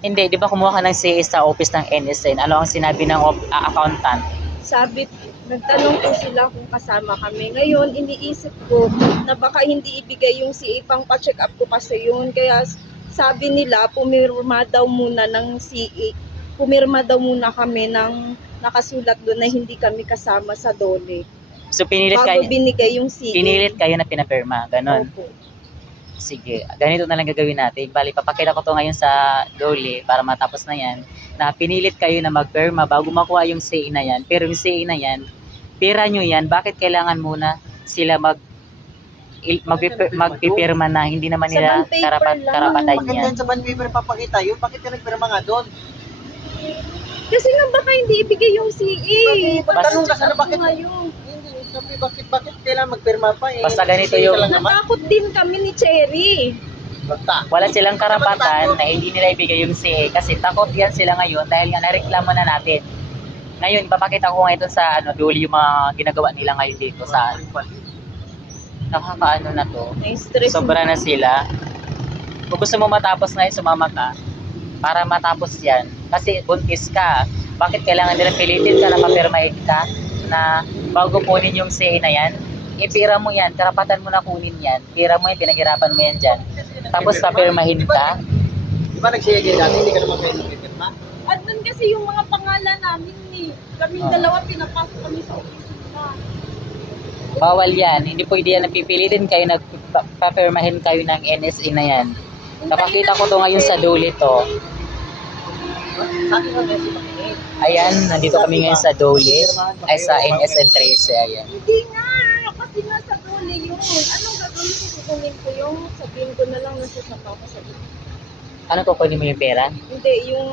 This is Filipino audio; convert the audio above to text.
Hindi, di ba kumuha ka ng CA sa office ng NSN? Ano ang sinabi ng accountant? Sabi, nagtanong po sila kung kasama kami. Ngayon, iniisip ko na baka hindi ibigay yung CA pang pa-check up ko kasi yun. Kaya sabi nila, pumirma daw muna ng CA. Pumirma daw muna kami ng nakasulat doon na hindi kami kasama sa DOLE. So pinilit Bago kayo, binigay yung CA. pinilit kayo na pinapirma, ganon. Opo. Sige, ganito na lang gagawin natin. Bali, papakita ko to ngayon sa DOLE para matapos na yan. Na pinilit kayo na magpirma bago makuha yung CA na yan. Pero yung CA na yan, pira nyo yan, bakit kailangan muna sila magpipirma na hindi naman nila Sa bond paper lang. karapatan yan? Maganda sa bond paper papakita yun. Bakit ka nagpirma nga doon? Kasi nga baka hindi ibigay yung CA. Tanong ka sana bakit? Ngayon. Hindi, sabi bakit kailangan magpirma pa eh? Basta ganito Sige yung- ka lang naman. Natakot din kami ni Cherry. Basta. Wala silang karapatan na hindi nila ibigay yung CA kasi takot yan sila ngayon dahil nga nareklamo na natin. Ngayon, ipapakita ko ngayon sa DOLE yung mga ginagawa nila ngayon dito sa nakakaano na to. Na-stress. Sobra na sila. Kung gusto mo matapos ngayon, sumama ka para matapos yan. Kasi buntis ka. Bakit kailangan nila pilitin ka na papirmahin ka na bago kunin yung CA na yan? Ipira mo yan. Karapatan mo na kunin yan. Pira mo yan, pinaghirapan mo yan dyan. Tapos papirmahin ka. Di ba nagsiyagay dati? Hindi ka naman kayo nagpirma? At doon kasi yung mga pangalan namin ni kaming dalawa pinapasok kami sa opisina. Bawal yan. Hindi pwede yan. Napipilitin kayo, nagpapirmahin kayo ng NSA na yan. Napakita ko to ngayon sa DOLE to. Sa akin nga kasi makinig. Ayan, nandito kami ngayon sa DOLE. Ay sa NSN 13. Ayan. Hindi nga, kasi nga sa DOLE yun. Anong gagawin ko? Kukunin ko yung sabihin ko na lang nasa sa ako sa Ano kukunin mo yung pera? Hindi, yung